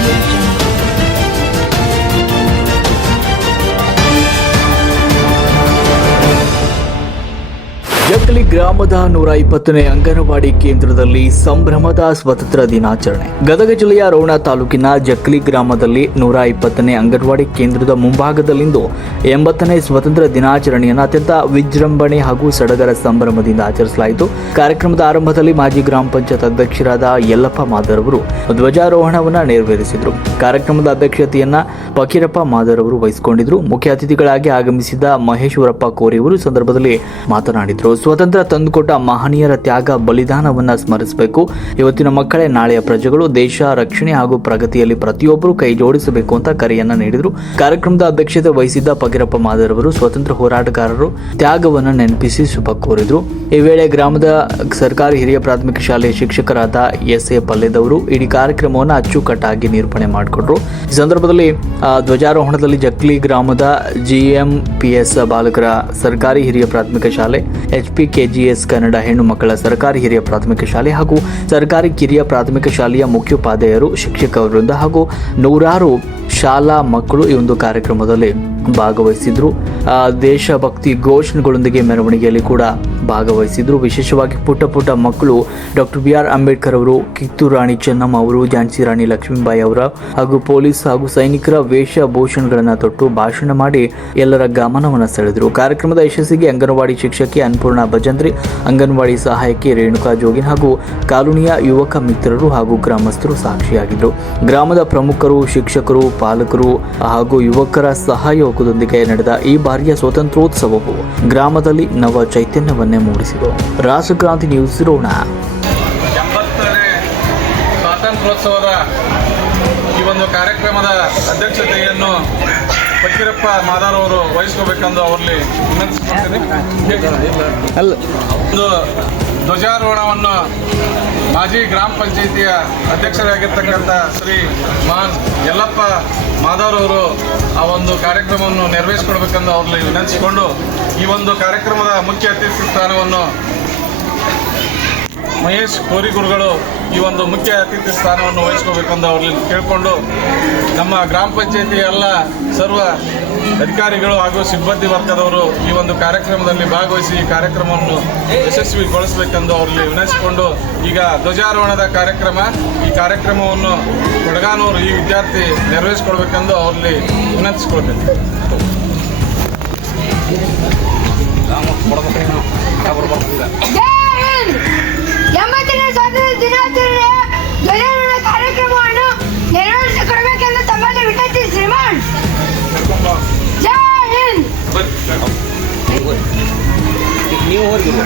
audio jungle. Jakkali ಗ್ರಾಮದ 120ನೇ ಅಂಗನವಾಡಿ ಕೇಂದ್ರದಲ್ಲಿ ಸಂಭ್ರಮದ ಸ್ವಾತಂತ್ರ್ಯ ದಿನಾಚರಣೆ. ಗದಗ ಜಿಲ್ಲೆಯ ರೋಣ ತಾಲೂಕಿನ ಜಕ್ಕಲಿ ಗ್ರಾಮದಲ್ಲಿ 120ನೇ ಅಂಗನವಾಡಿ ಕೇಂದ್ರದ ಮುಂಭಾಗದಲ್ಲಿಂದು 80ನೇ ಸ್ವಾತಂತ್ರ್ಯ ದಿನಾಚರಣೆಯನ್ನು ಅತ್ಯಂತ ವಿಜೃಂಭಣೆ ಹಾಗೂ ಸಡಗರ ಸಂಭ್ರಮದಿಂದ ಆಚರಿಸಲಾಯಿತು. ಕಾರ್ಯಕ್ರಮದ ಆರಂಭದಲ್ಲಿ ಮಾಜಿ ಗ್ರಾಮ ಪಂಚಾಯತ್ ಅಧ್ಯಕ್ಷರಾದ ಯಲ್ಲಪ್ಪ ಮಾದರ್ ಅವರು ಧ್ವಜಾರೋಹಣವನ್ನು ನೆರವೇರಿಸಿದರು. ಕಾರ್ಯಕ್ರಮದ ಅಧ್ಯಕ್ಷತೆಯನ್ನ ಫಕೀರಪ್ಪ ಮಾದರ್ ಅವರು ವಹಿಸಿಕೊಂಡಿದ್ರು. ಮುಖ್ಯ ಅತಿಥಿಗಳಾಗಿ ಆಗಮಿಸಿದ ಮಹೇಶ್ವರಪ್ಪ ಕೋರಿ ಅವರು ಸಂದರ್ಭದಲ್ಲಿ ಮಾತನಾಡಿದರು. ಸ್ವಾತಂತ್ರ್ಯ ತಂದುಕೊಟ್ಟ ಮಹನೀಯರ ತ್ಯಾಗ ಬಲಿದಾನವನ್ನ ಸ್ಮರಿಸಬೇಕು. ಇವತ್ತಿನ ಮಕ್ಕಳೇ ನಾಳೆಯ ಪ್ರಜೆಗಳು. ದೇಶ ರಕ್ಷಣೆ ಹಾಗೂ ಪ್ರಗತಿಯಲ್ಲಿ ಪ್ರತಿಯೊಬ್ಬರು ಕೈ ಜೋಡಿಸಬೇಕು ಅಂತ ಕರೆಯನ್ನ ನೀಡಿದರು. ಕಾರ್ಯಕ್ರಮದ ಅಧ್ಯಕ್ಷತೆ ವಹಿಸಿದ್ದ ಫಕೀರಪ್ಪ ಮಾದರ್ ಅವರು ಸ್ವಾತಂತ್ರ್ಯ ಹೋರಾಟಗಾರರು ತ್ಯಾಗವನ್ನು ನೆನಪಿಸಿ ಶುಭ ಕೋರಿದರು. ಈ ವೇಳೆ ಗ್ರಾಮದ ಸರ್ಕಾರಿ ಹಿರಿಯ ಪ್ರಾಥಮಿಕ ಶಾಲೆಯ ಶಿಕ್ಷಕರಾದ ಎಸ್.ಎ. ಪಲ್ಲೆದವರು ಇಡೀ ಕಾರ್ಯಕ್ರಮವನ್ನು ಅಚ್ಚುಕಟ್ಟಾಗಿ ನಿರೂಪಣೆ ಮಾಡಿಕೊಟ್ರು. ಈ ಸಂದರ್ಭದಲ್ಲಿ ಧ್ವಜಾರೋಹಣದಲ್ಲಿ ಜಕ್ಕಲಿ ಗ್ರಾಮದ ಜಿಎಂಪಿಎಸ್ ಬಾಲಕರ ಸರ್ಕಾರಿ ಹಿರಿಯ ಪ್ರಾಥಮಿಕ ಶಾಲೆ, HPKGS ಕನ್ನಡ ಹೆಣ್ಣು ಮಕ್ಕಳ ಸರ್ಕಾರಿ ಹಿರಿಯ ಪ್ರಾಥಮಿಕ ಶಾಲೆ ಹಾಗೂ ಸರ್ಕಾರಿ ಕಿರಿಯ ಪ್ರಾಥಮಿಕ ಶಾಲೆಯ ಮುಖ್ಯೋಪಾಧ್ಯಾಯರು, ಶಿಕ್ಷಕ ವೃಂದ ಹಾಗೂ ನೂರಾರು ಶಾಲಾ ಮಕ್ಕಳು ಈ ಒಂದು ಕಾರ್ಯಕ್ರಮದಲ್ಲಿ ಭಾಗವಹಿಸಿದ್ರು. ದೇಶಭಕ್ತಿ ಘೋಷಣೆಗಳೊಂದಿಗೆ ಮೆರವಣಿಗೆಯಲ್ಲಿ ಕೂಡ ಭಾಗವಹಿಸಿದ್ರು. ವಿಶೇಷವಾಗಿ ಪುಟ್ಟ ಮಕ್ಕಳು ಡಾಕ್ಟರ್ BR ಅಂಬೇಡ್ಕರ್ ಅವರು, ಕಿತ್ತೂರು ರಾಣಿ ಚೆನ್ನಮ್ಮ ಅವರು, ಝಾನ್ಸಿ ರಾಣಿ ಲಕ್ಷ್ಮೀಬಾಯಿ ಅವರ ಹಾಗೂ ಪೊಲೀಸ್ ಹಾಗೂ ಸೈನಿಕರ ವೇಷಭೂಷಣಗಳನ್ನು ತೊಟ್ಟು ಭಾಷಣ ಮಾಡಿ ಎಲ್ಲರ ಗಮನವನ್ನು ಸೆಳೆದರು. ಕಾರ್ಯಕ್ರಮದ ಯಶಸ್ಸಿಗೆ ಅಂಗನವಾಡಿ ಶಿಕ್ಷಕಿ ಅನ್ನಪೂರ್ಣ ಭಜಂತ್ರಿ, ಅಂಗನವಾಡಿ ಸಹಾಯಕಿ ರೇಣುಕಾ ಜೋಗಿನ್ ಹಾಗೂ ಕಾಲೋನಿಯ ಯುವಕ ಮಿತ್ರರು ಹಾಗೂ ಗ್ರಾಮಸ್ಥರು ಸಾಕ್ಷಿಯಾಗಿದ್ದರು. ಗ್ರಾಮದ ಪ್ರಮುಖರು, ಶಿಕ್ಷಕರು, ಪಾಲಕರು ಹಾಗೂ ಯುವಕರ ಸಹಯೋಗದೊಂದಿಗೆ ನಡೆದ ಈ ಬಾರಿಯ ಸ್ವಾತಂತ್ರ್ಯೋತ್ಸವವು ಗ್ರಾಮದಲ್ಲಿ ನವ ಚೈತನ್ಯವನ್ನೇ ಮೂಡಿಸಿತು. ರಾಷ್ಟ್ರಕ್ರಾಂತಿ ನ್ಯೂಸ್ ರೋಣ. 80ನೇ ಸ್ವಾತಂತ್ರ್ಯೋತ್ಸವದ ಈ ಒಂದು ಕಾರ್ಯಕ್ರಮದ ಅಧ್ಯಕ್ಷತೆಯನ್ನು ಫಕೀರಪ್ಪ ಮಾದಾರ್ ಅವರು ವಹಿಸ್ಕೋಬೇಕೆಂದು ಅವರಲ್ಲಿ ವಿನಂತಿಸಿಕೊಳ್ತೀನಿ. ಒಂದು ಧ್ವಜಾರೋಹಣವನ್ನು ಮಾಜಿ ಗ್ರಾಮ ಪಂಚಾಯಿತಿಯ ಅಧ್ಯಕ್ಷರಾಗಿರ್ತಕ್ಕಂಥ ಶ್ರೀ ಮಹಾನ್ ಯಲ್ಲಪ್ಪ ಮಾದಾರ್ ಅವರು ಆ ಒಂದು ಕಾರ್ಯಕ್ರಮವನ್ನು ನೆರವೇರಿಸಿಕೊಡ್ಬೇಕೆಂದು ಅವರಲ್ಲಿ ವಿನಂತಿಸಿಕೊಂಡು ಈ ಒಂದು ಕಾರ್ಯಕ್ರಮದ ಮುಖ್ಯ ಅತಿಥಿ ಸ್ಥಾನವನ್ನು ಮಹೇಶ್ ಕೋರಿ ಗುರುಗಳು ಈ ಒಂದು ಮುಖ್ಯ ಅತಿಥಿ ಸ್ಥಾನವನ್ನು ವಹಿಸ್ಕೋಬೇಕೆಂದು ಅವರಲ್ಲಿ ಕೇಳಿಕೊಂಡು ನಮ್ಮ ಗ್ರಾಮ ಪಂಚಾಯಿತಿಯ ಎಲ್ಲ ಸರ್ವ ಅಧಿಕಾರಿಗಳು ಹಾಗೂ ಸಿಬ್ಬಂದಿ ವರ್ಗದವರು ಈ ಒಂದು ಕಾರ್ಯಕ್ರಮದಲ್ಲಿ ಭಾಗವಹಿಸಿ ಈ ಕಾರ್ಯಕ್ರಮವನ್ನು ಯಶಸ್ವಿಗೊಳಿಸಬೇಕೆಂದು ಅವರಲ್ಲಿ ವಿನಂತಿಸಿಕೊಂಡು ಈಗ ಧ್ವಜಾರೋಹಣದ ಈ ಕಾರ್ಯಕ್ರಮವನ್ನು ಕೊಡಗಾನೂರು ಈ ವಿದ್ಯಾರ್ಥಿ ನೆರವೇರಿಸಿಕೊಡ್ಬೇಕೆಂದು ಅವರಲ್ಲಿ ವಿನಂತಿಸಿಕೊಳ್ತೇನೆ. ದಿನಾಚರಣೆಯ ಧ್ವಜಾರೋಹಣ ಕಾರ್ಯಕ್ರಮವನ್ನು ನೆರವೇರಿಸಿಕೊಡಬೇಕೆಂದು ತಮ್ಮಲ್ಲಿ ವಿನಂತಿ. ಶ್ರೀಮಾನ್ ಜೈ ಹಿಂದ್. ನೀವು ಹೋಗಿಲ್ಲ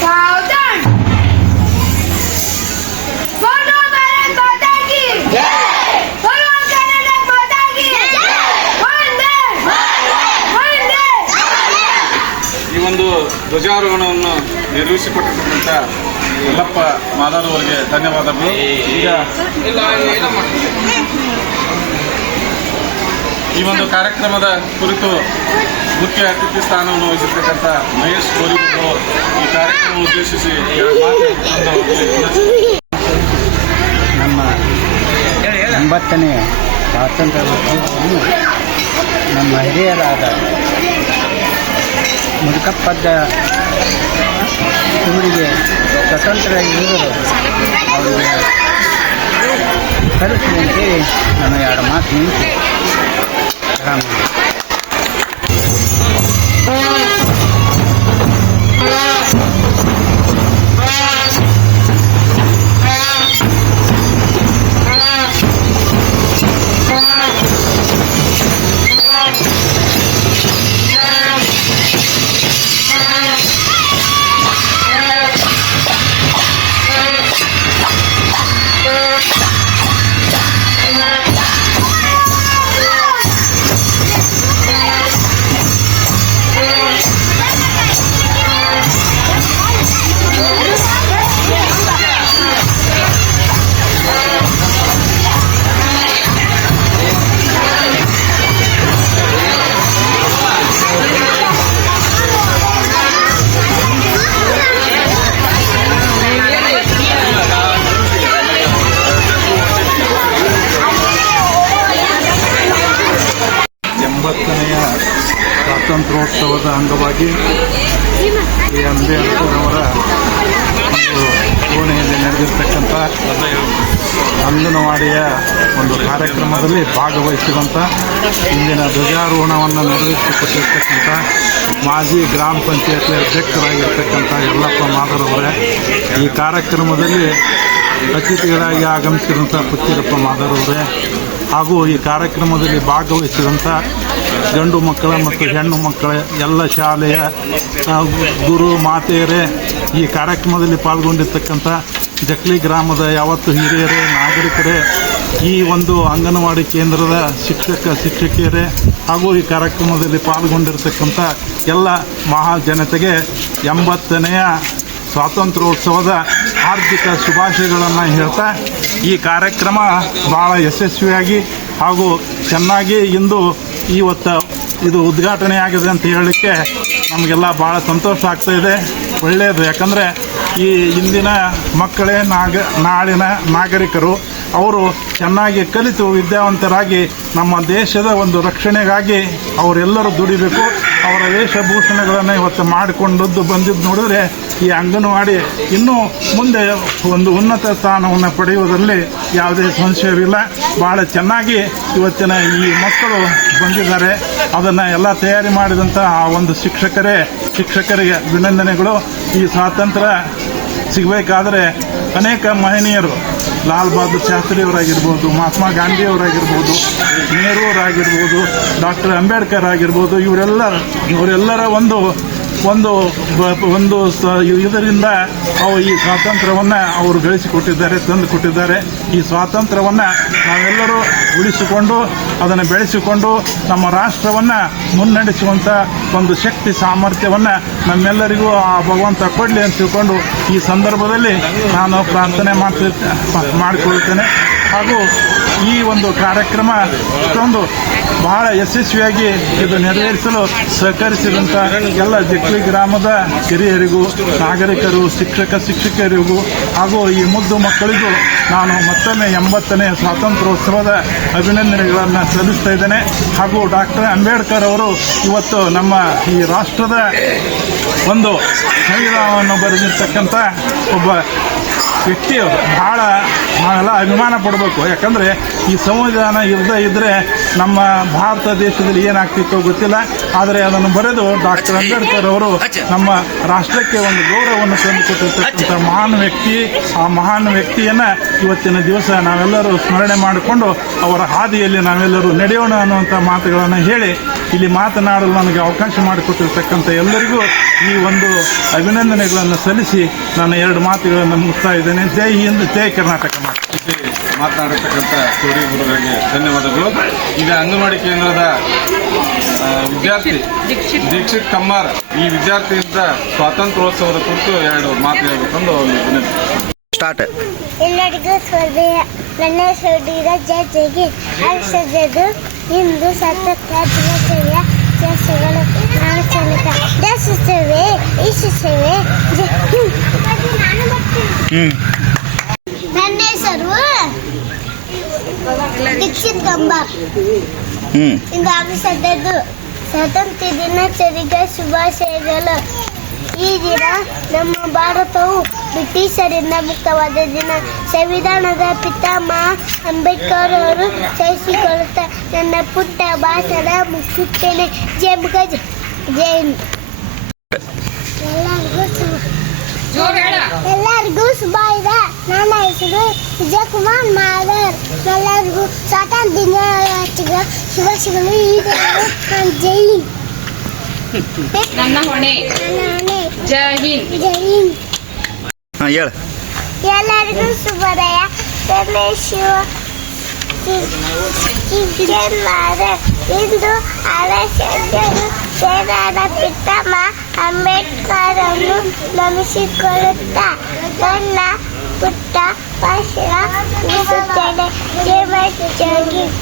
सावधान. बोलो भारत माता की जय. बोलो कर्नाटक माता की जय. वंदे वंदे. ಈ ಒಂದು ಧ್ವಜಾರೋಹಣವನ್ನು ನೆರವೇರಿಸಿಕೊಟ್ಟಿರ್ತಕ್ಕಂಥ ಯಲ್ಲಪ್ಪ ಮಾದಾರ್ ಅವರಿಗೆ ಧನ್ಯವಾದಗಳು. ಈಗ ಈ ಒಂದು ಕಾರ್ಯಕ್ರಮದ ಕುರಿತು ಮುಖ್ಯ ಅತಿಥಿ ಸ್ಥಾನವನ್ನು ವಹಿಸಿರ್ತಕ್ಕಂಥ ಮಹೇಶ್ ಕೋರಿ ಅವರು ಈ ಕಾರ್ಯಕ್ರಮ ಉದ್ದೇಶಿಸಿ ನಮ್ಮ 80ನೇ ಸ್ವಾತಂತ್ರ್ಯೋತ್ಸವವನ್ನು ನಮ್ಮ ಹಿರಿಯರಾದ ಮುದುಕಪ್ಪದ ಇವರಿಗೆ ಸ್ವತಂತ್ರ ಇವರು ಅವರಿಗೆ ಕರೆಸಿ ಅಂತೇಳಿ ನಮ್ಮ 2 ಮಾತು ನಿಂತು ಸ್ವಾತಂತ್ರ್ಯೋತ್ಸವದ ಅಂಗವಾಗಿ ಅಂಬೇಡ್ಕರ್ ಅವರ ಒಂದು ಕೋಣೆಯಲ್ಲಿ ನಡೆದಿರ್ತಕ್ಕಂಥ ಅಂಗನವಾಡಿಯ ಒಂದು ಕಾರ್ಯಕ್ರಮದಲ್ಲಿ ಭಾಗವಹಿಸಿದಂಥ ಇಂದಿನ ಧ್ವಜಾರೋಹಣವನ್ನು ನೆರವೇರಿಸಿಕೊಟ್ಟಿರ್ತಕ್ಕಂಥ ಮಾಜಿ ಗ್ರಾಮ ಪಂಚಾಯತಿ ಅಧ್ಯಕ್ಷರಾಗಿರ್ತಕ್ಕಂಥ ಯಲ್ಲಪ್ಪ ಮಾದರವರೇ, ಈ ಕಾರ್ಯಕ್ರಮದಲ್ಲಿ ಅತಿಥಿಗಳಾಗಿ ಆಗಮಿಸಿದಂಥ ಪುತ್ತಿರಪ್ಪ ಮಾದರವರೇ ಹಾಗೂ ಈ ಕಾರ್ಯಕ್ರಮದಲ್ಲಿ ಭಾಗವಹಿಸಿದಂಥ ಗಂಡು ಮಕ್ಕಳ ಮತ್ತು ಹೆಣ್ಣು ಮಕ್ಕಳ ಎಲ್ಲ ಶಾಲೆಯ ಗುರು ಮಾತೆಯರೇ, ಈ ಕಾರ್ಯಕ್ರಮದಲ್ಲಿ ಪಾಲ್ಗೊಂಡಿರ್ತಕ್ಕಂಥ ಜಕ್ಲಿ ಗ್ರಾಮದ ಯಾವತ್ತು ಹಿರಿಯರೇ, ನಾಗರಿಕರೇ, ಈ ಒಂದು ಅಂಗನವಾಡಿ ಕೇಂದ್ರದ ಶಿಕ್ಷಕಿಯರೇ ಹಾಗೂ ಈ ಕಾರ್ಯಕ್ರಮದಲ್ಲಿ ಪಾಲ್ಗೊಂಡಿರ್ತಕ್ಕಂಥ ಎಲ್ಲ ಮಹಾಜನತೆಗೆ 80ನೇ ಸ್ವಾತಂತ್ರ್ಯೋತ್ಸವದ ಹಾರ್ದಿಕ ಶುಭಾಶಯಗಳನ್ನು ಹೇಳ್ತಾ, ಈ ಕಾರ್ಯಕ್ರಮ ಭಾಳ ಯಶಸ್ವಿಯಾಗಿ ಹಾಗೂ ಚೆನ್ನಾಗಿ ಇವತ್ತು ಇದು ಉದ್ಘಾಟನೆ ಆಗಿದೆ ಅಂತ ಹೇಳಲಿಕ್ಕೆ ನಮಗೆಲ್ಲ ಭಾಳ ಸಂತೋಷ ಆಗ್ತಾ ಇದೆ. ಒಳ್ಳೆಯದು, ಯಾಕಂದರೆ ಈ ಇಂದಿನ ಮಕ್ಕಳೇ ನಾಳಿನ ನಾಗರಿಕರು. ಅವರು ಚೆನ್ನಾಗಿ ಕಲಿತು ವಿದ್ಯಾವಂತರಾಗಿ ನಮ್ಮ ದೇಶದ ಒಂದು ರಕ್ಷಣೆಗಾಗಿ ಅವರೆಲ್ಲರೂ ದುಡಿಬೇಕು. ಅವರ ವೇಷಭೂಷಣಗಳನ್ನು ಇವತ್ತು ಮಾಡಿಕೊಂಡದ್ದು ಬಂದಿದ್ದು ನೋಡಿದ್ರೆ ಈ ಅಂಗನವಾಡಿ ಇನ್ನೂ ಮುಂದೆ ಒಂದು ಉನ್ನತ ಸ್ಥಾನವನ್ನು ಪಡೆಯುವುದರಲ್ಲಿ ಯಾವುದೇ ಸಂಶಯವಿಲ್ಲ. ಭಾಳ ಚೆನ್ನಾಗಿ ಇವತ್ತಿನ ಈ ಮಕ್ಕಳು ಬಂದಿದ್ದಾರೆ. ಅದನ್ನು ಎಲ್ಲ ತಯಾರಿ ಮಾಡಿದಂಥ ಆ ಒಂದು ಶಿಕ್ಷಕರಿಗೆ ಅಭಿನಂದನೆಗಳು. ಈ ಸ್ವಾತಂತ್ರ್ಯ ಸಿಗಬೇಕಾದ್ರೆ ಅನೇಕ ಮಹನೀಯರು, ಲಾಲ್ ಬಹದ್ದೂರ್ ಶಾಸ್ತ್ರಿಯವರಾಗಿರ್ಬೋದು, ಮಹಾತ್ಮ ಗಾಂಧಿಯವರಾಗಿರ್ಬೋದು, ನೆಹರೂರಾಗಿರ್ಬೋದು, ಡಾಕ್ಟರ್ ಅಂಬೇಡ್ಕರ್ ಆಗಿರ್ಬೋದು, ಇವರೆಲ್ಲರ ಇದರಿಂದ ಈ ಸ್ವಾತಂತ್ರ್ಯವನ್ನು ಅವರು ಗಳಿಸಿಕೊಟ್ಟಿದ್ದಾರೆ, ತಂದು ಕೊಟ್ಟಿದ್ದಾರೆ. ಈ ಸ್ವಾತಂತ್ರ್ಯವನ್ನು ನಾವೆಲ್ಲರೂ ಉಳಿಸಿಕೊಂಡು ಅದನ್ನು ಬೆಳೆಸಿಕೊಂಡು ನಮ್ಮ ರಾಷ್ಟ್ರವನ್ನು ಮುನ್ನಡೆಸುವಂಥ ಒಂದು ಶಕ್ತಿ ಸಾಮರ್ಥ್ಯವನ್ನು ನಮ್ಮೆಲ್ಲರಿಗೂ ಆ ಭಗವಂತ ಕೊಡಲಿ ಅಂತ ತಿಳ್ಕೊಂಡು ಈ ಸಂದರ್ಭದಲ್ಲಿ ನಾನು ಪ್ರಾರ್ಥನೆ ಮಾಡಿಕೊಳ್ಳುತ್ತೇನೆ. ಹಾಗೂ ಈ ಒಂದು ಕಾರ್ಯಕ್ರಮ ಇಷ್ಟೊಂದು ಬಹಳ ಯಶಸ್ವಿಯಾಗಿ ಇದು ನೆರವೇರಿಸಲು ಸಹಕರಿಸಿದಂಥ ಎಲ್ಲ ಜಕ್ಲಿ ಗ್ರಾಮದ ಹಿರಿಯರಿಗೂ, ನಾಗರಿಕರು, ಶಿಕ್ಷಕರಿಗೂ ಹಾಗೂ ಈ ಮುದ್ದು ಮಕ್ಕಳಿಗೂ ನಾನು ಮತ್ತೊಮ್ಮೆ 80ನೇ ಸ್ವಾತಂತ್ರ್ಯೋತ್ಸವದ ಅಭಿನಂದನೆಗಳನ್ನು ಸಲ್ಲಿಸ್ತಾ ಇದ್ದೇನೆ. ಹಾಗೂ ಡಾಕ್ಟರ್ ಅಂಬೇಡ್ಕರ್ ಅವರು ಇವತ್ತು ನಮ್ಮ ಈ ರಾಷ್ಟ್ರದ ಒಂದು ಸಂವಿಧಾನವನ್ನು ಬರೆದಿರ್ತಕ್ಕಂಥ ಒಬ್ಬ ವ್ಯಕ್ತಿಯವರು. ಬಹಳ ನಾವೆಲ್ಲ ಅಭಿಮಾನ ಪಡಬೇಕು. ಯಾಕಂದರೆ ಈ ಸಂವಿಧಾನ ಇಲ್ಲದೇ ಇದ್ದರೆ ನಮ್ಮ ಭಾರತ ದೇಶದಲ್ಲಿ ಏನಾಗ್ತಿತ್ತೋ ಗೊತ್ತಿಲ್ಲ. ಆದರೆ ಅದನ್ನು ಬರೆದು ಡಾಕ್ಟರ್ ಅಂಬೇಡ್ಕರ್ ಅವರು ನಮ್ಮ ರಾಷ್ಟ್ರಕ್ಕೆ ಒಂದು ಗೌರವವನ್ನು ತಂದುಕೊಟ್ಟಿರ್ತಕ್ಕಂಥ ಮಹಾನ್ ವ್ಯಕ್ತಿ. ಆ ಮಹಾನ್ ವ್ಯಕ್ತಿಯನ್ನು ಇವತ್ತಿನ ದಿವಸ ನಾವೆಲ್ಲರೂ ಸ್ಮರಣೆ ಮಾಡಿಕೊಂಡು ಅವರ ಹಾದಿಯಲ್ಲಿ ನಾವೆಲ್ಲರೂ ನಡೆಯೋಣ ಅನ್ನುವಂಥ ಮಾತುಗಳನ್ನು ಹೇಳಿ ಇಲ್ಲಿ ಮಾತನಾಡಲು ನನಗೆ ಅವಕಾಶ ಮಾಡಿಕೊಟ್ಟಿರ್ತಕ್ಕಂಥ ಎಲ್ಲರಿಗೂ ಈ ಒಂದು ಅಭಿನಂದನೆಗಳನ್ನು ಸಲ್ಲಿಸಿ ನಾನು 2 ಮಾತುಗಳನ್ನು ಮುಗಿಸ್ತಾ ಇದ್ದೇನೆ. ಜೈ ಹಿಂದ್, ಜೈ ಕರ್ನಾಟಕ. ಮಾತನಾಡಿರ್ತಕ್ಕಂಥ ಕೋಡಿ ಗುರುಗಳಿಗೆ ಧನ್ಯವಾದಗಳು. ಈಗ ಅಂಗನವಾಡಿ ಕೇಂದ್ರದ ವಿದ್ಯಾರ್ಥಿ ದೀಕ್ಷಿತ್ ಕಮ್ಮಾರ್ ಈ ವಿದ್ಯಾರ್ಥಿಯಿಂದ ಸ್ವಾತಂತ್ರ್ಯೋತ್ಸವದ ಕುರಿತು 2 ಮಾತು ಹೇಳಬೇಕೆಂದು ಸ್ಟಾರ್ಟ್. ಎಲ್ಲರಿಗೂ ಸ್ಪರ್ಧೆಯ ನನ್ನ ಹೆಸರು ಜೊತೆಗೆ ಅಕ್ಷರದ್ದು ಇಂದು ಸ್ವಾತಂತ್ರ್ಯ ದಿನಾಚರಣೆಯ ಕೆಲಸಗಳು ನಾನು ದೇಶಿಸುತ್ತೇವೆ, ಇಚ್ಛಿಸುತ್ತೇವೆ. ನನ್ನ ಹೆಸರು ದೀಕ್ಷಿತ್ ಕಂಬಾರ್. ಇಂದು ಆಗಮಿಸಿದ್ದು ಸ್ವಾತಂತ್ರ್ಯ ದಿನಾಚರಣೆಗೆ ಶುಭಾಶಯಗಳು. ಈ ದಿನ ನಮ್ಮ ಭಾರತವು ಬ್ರಿಟಿಷರಿಂದ ಮುಕ್ತವಾದ ದಿನ. ಸಂವಿಧಾನದ ಪಿತಾಮಹ ಅಂಬೇಡ್ಕರ್ ಅವರು ಸಹಿಸಿಕೊಳ್ಳುತ್ತಾ ನನ್ನ ಪುಟ್ಟ ಭಾಷಣ ಮುಗಿಸುತ್ತೇನೆ. ಜೈ ಮುಖಜ್, ಜೈ ಹಿಂದ್. ಎಲ್ಲರಿಗೂ ಶುಭ ಇದೆ. ನನ್ನ ಹೆಸರು ವಿಜಯಕುಮಾರ್ ಮಾದರ್. ಎಲ್ಲರಿಗೂ ಸ್ವಾತಂತ್ರ್ಯ ದಿನಾಚರಣೆಯ ಶುಭಾಶಯಗಳು. ಈ ದಿನ ಜೈ ಹಿಂದ್. ನನ್ನ ಹೊಣೆ ಜೈ ಹಿಂದ್. ಜೈ ಹಿಂದ್. ಹೇಳ. ಎಲ್ಲರಿಗೂ ಶುಭೋದಯ. ಇಂದು ಅರಸರು ಸೇನಾದ ಪಿತಾಮಹ ಅಂಬೇಡ್ಕರ್ ಅನ್ನು ನಮಿಸಿಕೊಳ್ಳುತ್ತಾ ನನ್ನ ಪುಟ್ಟ ಭಾಷಣ ಮುಗಿಸುತ್ತೇನೆ. ಜೈ ಹಿಂದ್.